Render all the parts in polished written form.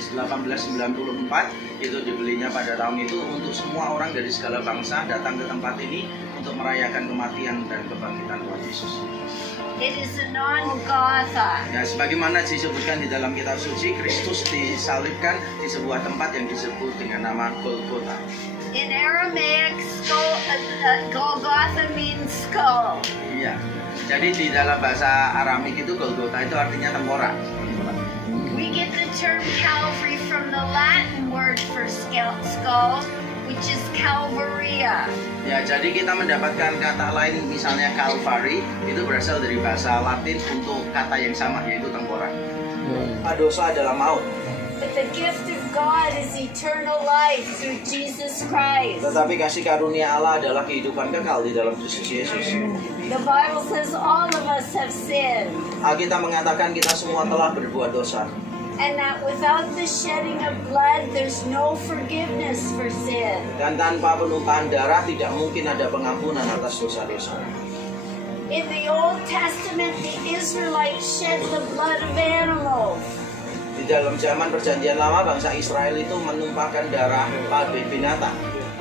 1894 itu dibelinya pada tahun itu untuk semua orang dari segala bangsa datang ke tempat ini untuk merayakan kematian dan kebangkitan Tuhan Yesus. It is a non-Golgotha. Ya, sebagaimana disebutkan di dalam kitab suci, Kristus disalibkan di sebuah tempat yang disebut dengan nama Golgotha. In Aramaic, Golgotha means skull. Iya. Jadi di dalam bahasa Aramik itu Golgotha itu artinya tengkorak. We get the term Calvary from the Latin word for skull, which is Calvaria. Ya, jadi kita mendapatkan kata lain, misalnya Calvary, itu berasal dari bahasa Latin untuk kata yang sama, yaitu tengkorak. Dosa adalah maut. But the gift of God is eternal life through Jesus Christ. Tetapi kasih karunia Allah adalah kehidupan kekal di dalam Kristus Yesus. The Bible says all of us have sinned. Alkitab mengatakan kita semua telah berbuat dosa. And that without the shedding of blood, there's no forgiveness for sin. Dan tanpa penumpahan darah tidak mungkin ada pengampunan atas dosa-dosa. In the Old Testament, the Israelites shed the blood of animals. Di dalam zaman perjanjian lama, bangsa Israel itu menumpahkan darah binatang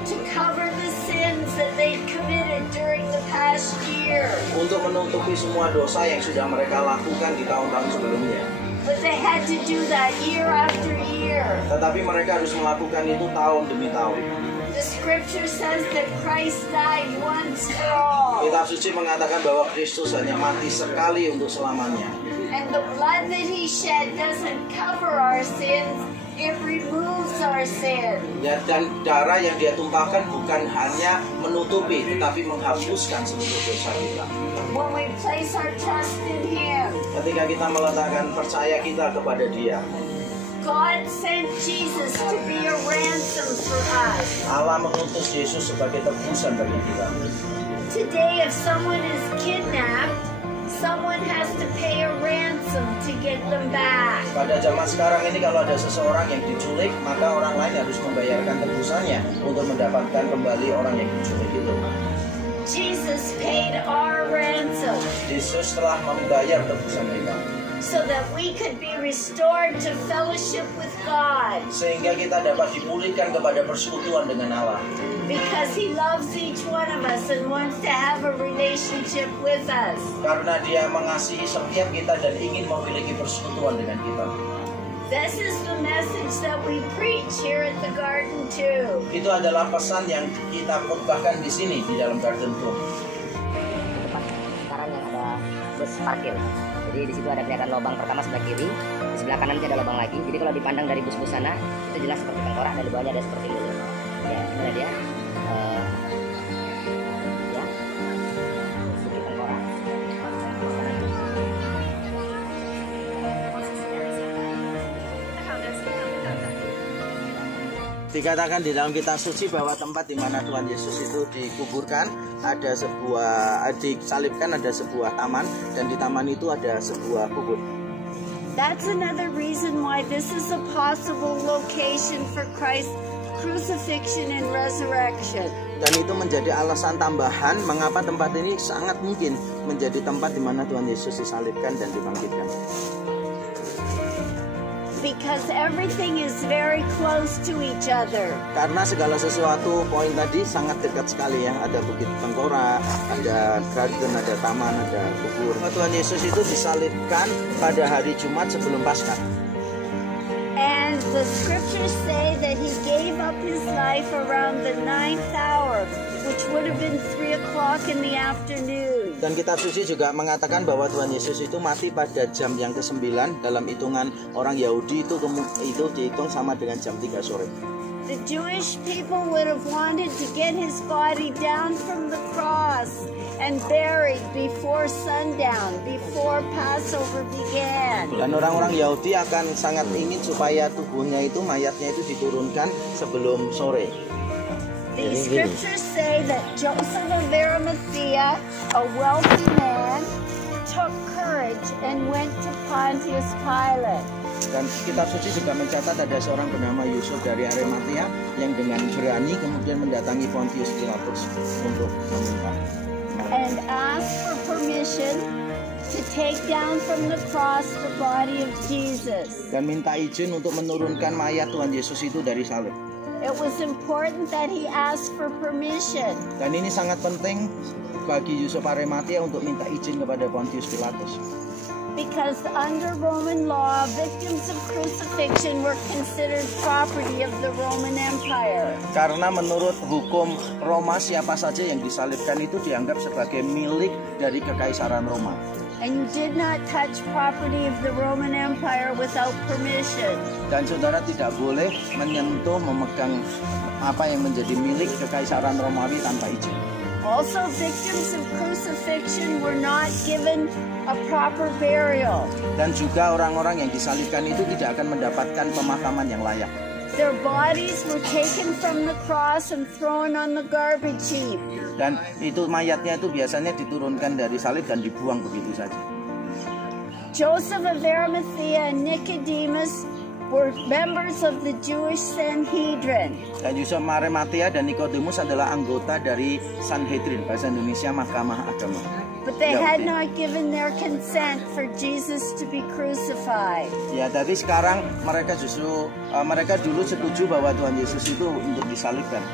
To cover the sins that they committed during the past year. untuk menutupi semua dosa yang sudah mereka lakukan di tahun-tahun sebelumnya. But they had to do that year after year. Tetapi mereka harus melakukan itu tahun demi tahun. The scripture says that Christ died once for all. Kitab suci mengatakan bahwa Kristus hanya mati sekali untuk selamanya. And the blood that he shed doesn't cover our sins, it removes our sins. Ya, dan darah yang dia tumpahkan bukan hanya menutupi, tetapi menghapuskan seluruh dosa kita. When we place our trust in him, Ketika kita meletakkan percaya kita kepada Dia, God sent Jesus to be a ransom for us. Allah mengutus Yesus sebagai tebusan bagi kita. Today, if someone is kidnapped, someone has to pay a ransom to get them back. Pada zaman sekarang ini kalau ada seseorang yang diculik, maka orang lain harus membayarkan tebusannya untuk mendapatkan kembali orang yang diculik itu. Jesus paid our ransom Yesus telah membayar tebusan kita, so that we could be restored to fellowship with God, sehingga kita dapat dipulihkan kepada persekutuan dengan Allah. because he loves each one of us and wants to have a relationship with us. Karena Dia mengasihi setiap kita dan ingin memiliki persekutuan dengan kita. This is the message that we preach here at the garden too. Itu adalah pesan yang kita khotbahkan di sini di dalam Garden Tour. Tempat sekarang yang ada bus parkir. Jadi di situ ada kelihatan lubang pertama sebelah kiri, di sebelah kanan itu ada lubang lagi. Jadi kalau dipandang dari bus-bus sana itu jelas seperti tengkorak dan di bawahnya ada seperti ini. Ya, ini ada dia. Ya, sedikit tengkorak. Dikatakan di dalam kitab suci bahwa tempat di mana Tuhan Yesus itu dikuburkan ada sebuah, disalibkan ada sebuah taman, dan di taman itu ada sebuah kubur. That's another reason why this is a possible location for Christ's crucifixion and resurrection. Dan itu menjadi alasan tambahan mengapa tempat ini sangat mungkin menjadi tempat di mana Tuhan Yesus disalibkan dan dibangkitkan. Because everything is very close to each other. Karena segala sesuatu, poin tadi sangat dekat sekali ya. Ada bukit tengkorak, ada garden, ada taman, ada kubur. Tuhan Yesus itu disalibkan pada hari Jumat sebelum Paskah. And the scriptures say that he gave up his life around the 9th hour, which would have been 3 o'clock in the afternoon. Dan kitab suci juga mengatakan bahwa Tuhan Yesus itu mati pada jam yang ke-9. Dalam hitungan orang Yahudi itu dihitung sama dengan jam 3 sore. The Jewish people would have wanted to get his body down from the cross and buried before sundown, before Passover began. Dan orang-orang Yahudi akan sangat ingin supaya tubuhnya itu, mayatnya itu diturunkan sebelum sore. The scriptures say that Joseph of Arimathea, a wealthy man, took courage and went to Pontius Pilate. Dan kitab suci juga mencatat ada seorang bernama Yusuf dari Arimathea yang dengan berani kemudian mendatangi Pontius Pilatus untuk meminta And asked for permission to take take down from the cross the body of Jesus. Dan minta izin untuk menurunkan mayat Tuhan Yesus itu dari salib. It was important that he asked for permission. Dan ini sangat penting bagi Yusuf Arimatea untuk minta izin kepada Pontius Pilatus. Because under Roman law, victims of crucifixion were considered property of the Roman Empire. Karena menurut hukum Roma, siapa saja yang disalibkan itu dianggap sebagai milik dari Kekaisaran Roma. And you did not touch property of the Roman Empire without permission. Dan saudara tidak boleh menyentuh, memegang apa yang menjadi milik Kekaisaran Romawi tanpa izin. Also, victims of crucifixion were not given a proper burial. Dan juga orang-orang yang disalibkan itu tidak akan mendapatkan pemakaman yang layak. Their bodies were taken from the cross and thrown on the garbage heap. Dan itu mayatnya itu biasanya diturunkan dari salib dan dibuang begitu saja. Joseph of Arimathea and Nicodemus were members of the Jewish Sanhedrin. Dan Yusuf Arimatea dan Nikodemus adalah anggota dari Sanhedrin, bahasa Indonesia Mahkamah Agama. But they had not given their consent for Jesus to be crucified. Ya, tapi sekarang mereka dulu setuju bahwa Tuhan Yesus itu untuk disalibkan.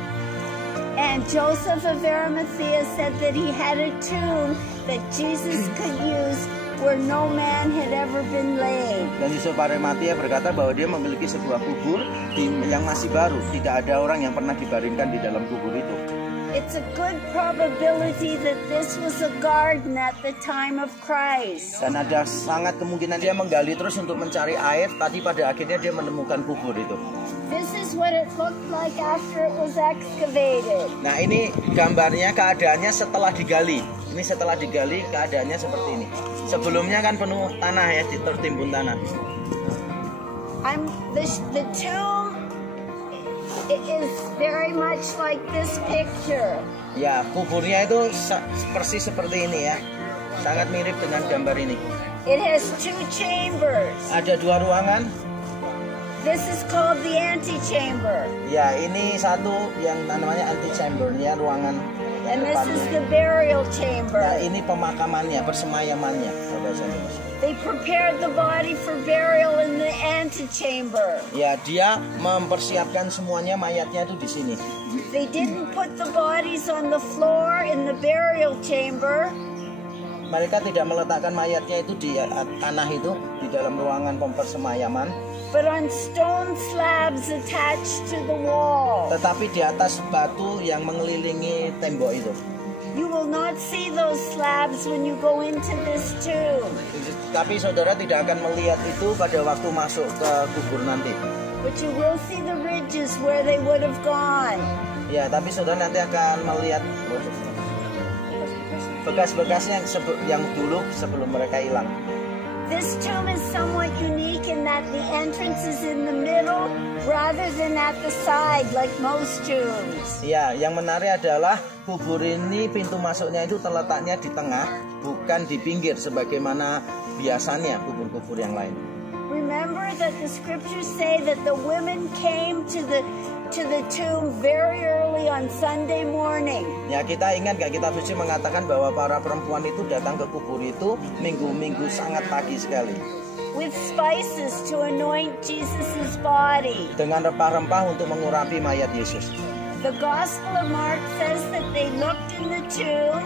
And Joseph of Arimathea said that he had a tomb that Jesus could use where no man had ever been laid. Dan Yusuf Arimatea berkata bahwa dia memiliki sebuah kubur yang masih baru, tidak ada orang yang pernah dibaringkan di dalam kubur itu. It's a good probability that this was a garden at the time of Christ. Dan ada sangat kemungkinan dia menggali terus untuk mencari air, tadi pada akhirnya dia menemukan kubur itu. This is what it looked like after it was excavated. Nah, ini gambarnya keadaannya setelah digali. Ini setelah digali keadaannya seperti ini. Sebelumnya kan penuh tanah ya, tertimbun tanah. The tomb is very much like this picture. Ya, kuburnya itu persis seperti ini ya. Sangat mirip dengan gambar ini. It has two chambers. Ada dua ruangan. This is called the antechamber. Ya, ini satu yang namanya antechamber, ya, ruangan. And this is the burial chamber. Nah, ini pemakamannya, persemayamannya. They prepared the body for burial in the antechamber. Ya, dia mempersiapkan semuanya mayatnya itu di sini. They didn't put the bodies on the floor in the burial chamber. Mereka tidak meletakkan mayatnya itu di tanah itu, di dalam ruangan persemayaman. But on stone slabs attached to the wall. Tetapi di atas batu yang mengelilingi tembok itu. You will not see those slabs when you go into this tomb. Tapi saudara tidak akan melihat itu pada waktu masuk ke kubur nanti. But you will see the ridges where they would have gone. Ya, tapi saudara nanti akan melihat bekas-bekasnya yang dulu sebelum mereka hilang. This tomb is somewhat unique in that the entrance is in the middle rather than at the side like most tombs. Ya, yang menarik adalah kubur ini pintu masuknya itu terletaknya di tengah, bukan di pinggir sebagaimana biasanya kubur-kubur yang lain. Remember that the scriptures say that the women came to the tomb very early on Sunday morning. Ya, kita ingat gak, kitab suci mengatakan bahwa para perempuan itu datang ke kubur itu minggu-minggu sangat pagi sekali. With spices to anoint Jesus' body. Dengan rempah-rempah untuk mengurapi mayat Yesus. The Gospel of Mark says that they looked in the tomb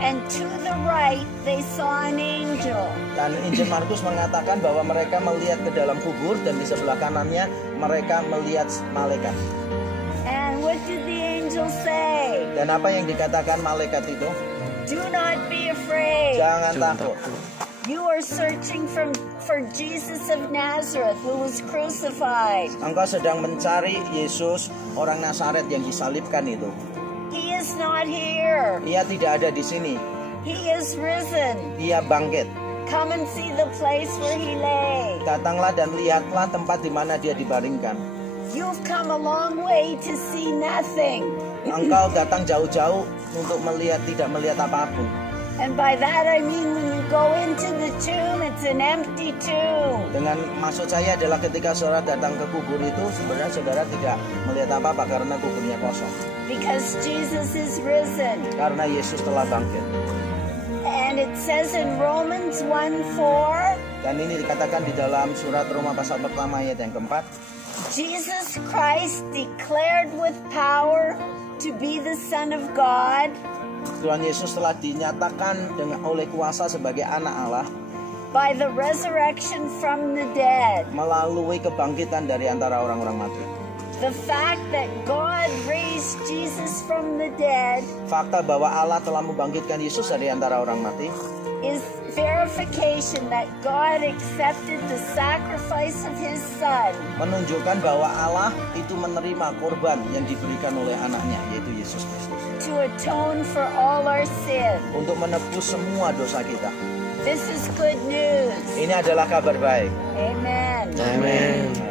and to the right they saw an angel. Dan Injil Markus mengatakan bahwa mereka melihat ke dalam kubur dan di sebelah kanannya mereka melihat malaikat. And what did the angel say? Dan apa yang dikatakan malaikat itu? Do not be afraid. Jangan takut. You are searching for Jesus of Nazareth who was crucified. Engkau sedang mencari Yesus orang Nazaret yang disalibkan itu. He is not here. Ia tidak ada di sini. He is risen. Ia bangkit. Come and see the place where he lay. Datanglah dan lihatlah tempat di mana dia dibaringkan. You've come a long way to see nothing. Engkau datang jauh-jauh untuk tidak melihat apapun. And by that I mean when you go into the tomb, it's an empty tomb. Dengan maksud saya adalah ketika saudara datang ke kubur itu sebenarnya saudara tidak melihat apa-apa karena kuburnya kosong. Because Jesus is risen. Karena Yesus telah bangkit. And it It says in Romans 1:4, Dan ini dikatakan di dalam surat Roma pasal pertama ayat yang keempat. Jesus Christ declared with power to be the Son of God Tuhan Yesus telah dinyatakan oleh kuasa sebagai anak Allah by the resurrection from the dead. melalui kebangkitan dari antara orang-orang mati. The fact that God raised Jesus from the dead Fakta bahwa Allah telah membangkitkan Yesus dari antara orang mati is verification that God accepted the sacrifice of His Son menunjukkan bahwa Allah itu menerima korban yang diberikan oleh anaknya, yaitu Yesus Kristus, to atone for all our sin. untuk menebus semua dosa kita. This is good news. Ini adalah kabar baik. Amen. Amin.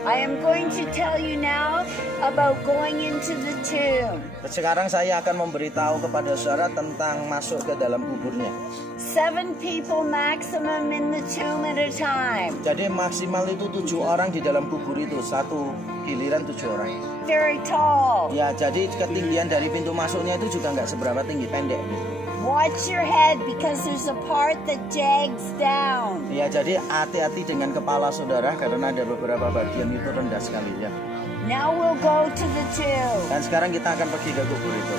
I am going to tell you now about going into the tomb. Sekarang saya akan memberitahu kepada saudara tentang masuk ke dalam kuburnya. 7 people maximum in the tomb at a time. Jadi maksimal itu 7 orang di dalam kubur itu, satu giliran 7 orang. Very tall. Ya, jadi ketinggian dari pintu masuknya itu juga nggak seberapa tinggi, pendek. Watch your head because there's a part that jags down. Ya, jadi hati-hati dengan kepala saudara karena ada beberapa bagian itu rendah sekali ya. Now we'll go to the tomb. Dan sekarang kita akan pergi ke kubur itu.